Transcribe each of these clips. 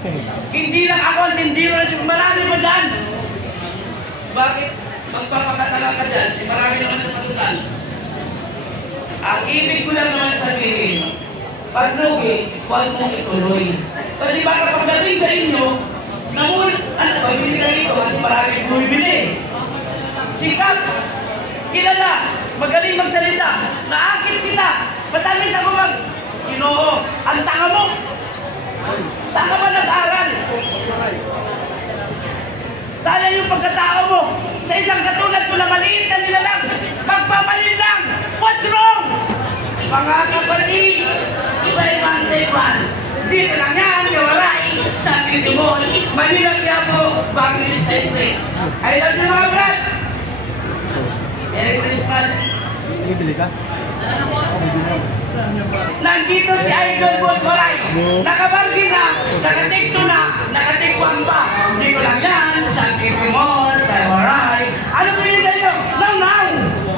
Hindi lang ako ang tindiro na siya. Marami mo dyan. Bakit magpapakatala ka dyan? Marami naman sa patusan. Ang ibig ko lang naman sabihin, pag lugi, huwag mong ituloy. Kasi baka pagdating sa inyo, pag-ibig ka dito kasi marami bumibili. Sikat, kilala, magaling magsalita, naakit kita, matamis ako Ginoo, ang tanga mo. Saan ka ba nag-aral? Sana yung pagkatao mo, sa isang katulad ko na maliit na nilalang, magpapalim lang. What's wrong? Mga kapatid, iba-ibang tepan. Dito lang yan, Yawaray, sa Titimon, Manila, Quiapo, Baguio State. I love you mga brad. Merry Christmas. Bili ka? Nandito si Idol Boss Waray. Nakabargi na, nakatikto na, nakatikwan pa. Hindi ko lang yan, sa Titimon, kay Waray. Ano pili kayo? Now!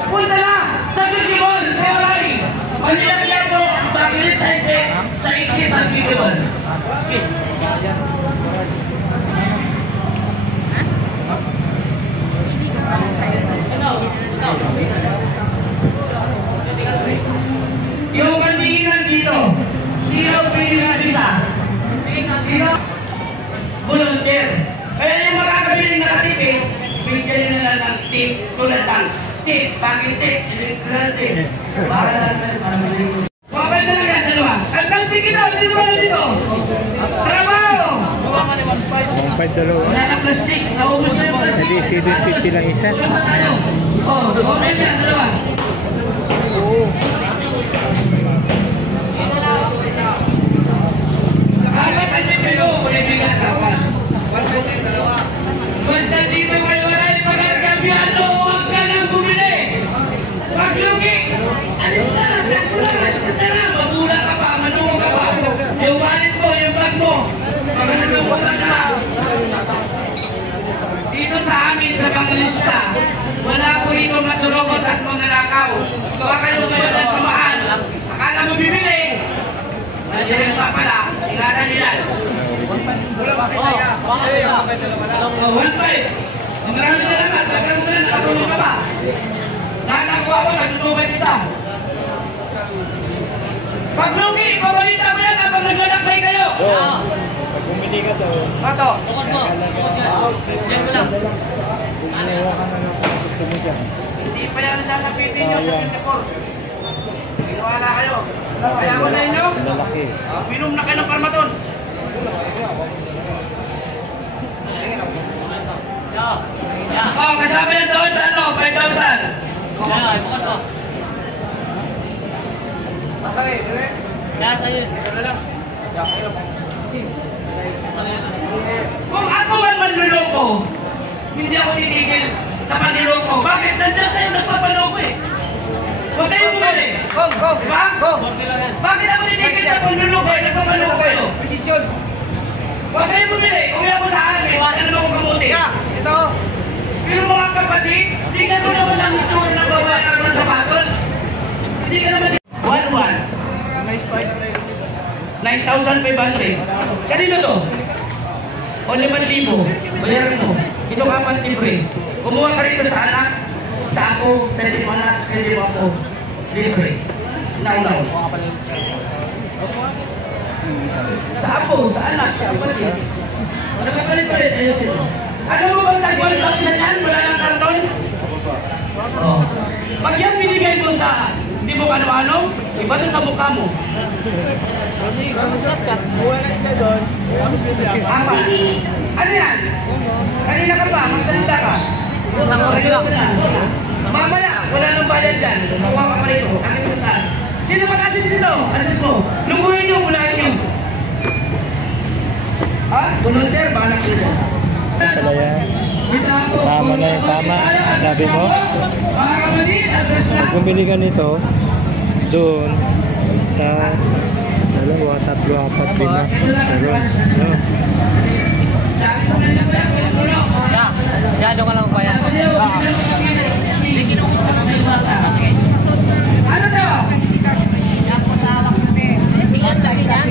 Punta na sa Titimon, kay Waray. Manila, Quiapo, Baguio State, sa Iksitan, Titimon. Okay. Yung kandihan dito, sino pinag-isa? Sino? Volunteer. Kaya yung makakabiling nakatipid, bigyan nyo na lang ng tip, tulad ng tip, bakit tip, tip. Para lang maligo. Kapag na lang yan, dalawa. At ang sige daw, sino ba na dito? Trabaho! 1.5 dalawa. Wala na plastic, naubos na yung plastic. Hindi, 750 lang isa. Okay na yan, dalawa. Oo. Basta dito kayo walay pagkakabyado, huwag ka nang bumili. Huwag lugi. Alis na, mabula ka pa, manuwa ka pa. Yung wallet mo, yung bag mo, mga nanuwa ka na. Dito sa amin, sa Banglista, wala po rito maturogot at magnanakaw. Baka kayo ngayon at pamahal. Akala mo bibili. Nandiyan ka pala, ingatan nyo yan. Wala ba kaya? Maraming salamat. Nagkaroon na nakatulong ka ba? Nakakuha ko, nagtutubay isa. Pag lugi, pabalita mo yan habang naglalakbay kayo. Pag bumili ka daw. Mato. Tukod mo. Diyan mo lang. Hindi pa yan sasapitin nyo sa 24. Ginawa kayo. Kaya ko sa inyo, minum na kayo ng Parmaton. Oh, kasama yan doon sa ano, 5,000. Yan, bukod mo. Masari, dire? Yan, sa'yo. Kung ako man manluloko, hindi ako titigil sa panluloko. Bakit? Nandiyan kayo nagpapaloko eh. Huwag kayo bumali. Diba? Bakit ako titigil sa panluloko eh? Nagpapaloko kayo. Presisyon. Huwag kayo bumili. Kung ako sa akin, ano mo kong kamuti? Ito. Pero mga kapatid, tingnan mo naman ang itsura ng babae ng sapatos. Hindi ka naman 9,500. Kanino to? O 5,000. Bayaran mo. Ito ka man libre. Kumuha ka rito sa anak, sa ako, sa hindi mo anak, sa hindi mo ako. Libre. Now. Sa ako, sa anak, sa kapatid. Ano ka palit-palit? Ayusin mo. Ano mo bang tagwal lang sa yan? Wala ng karton? Oh. Pag yan binigay mo sa hindi mo ano-ano, iba doon sa mukha mo. Apa? Ano yan? Kanina ka pa, magsalita ka. Mamaya, wala nang bayad dyan. Kuha ka pa rito. Sino ba kasi sino? Alis mo. Lunguhin nyo, mulahin nyo. Ha? Volunteer, bahala sila. Pala yan. Tama na yung tama. Sabi mo, pag bumili ka nito, doon sa 2, 3, 4, 5. Doon. Yan, doon ka lang ba yan? Ano daw? Singan lagi niya.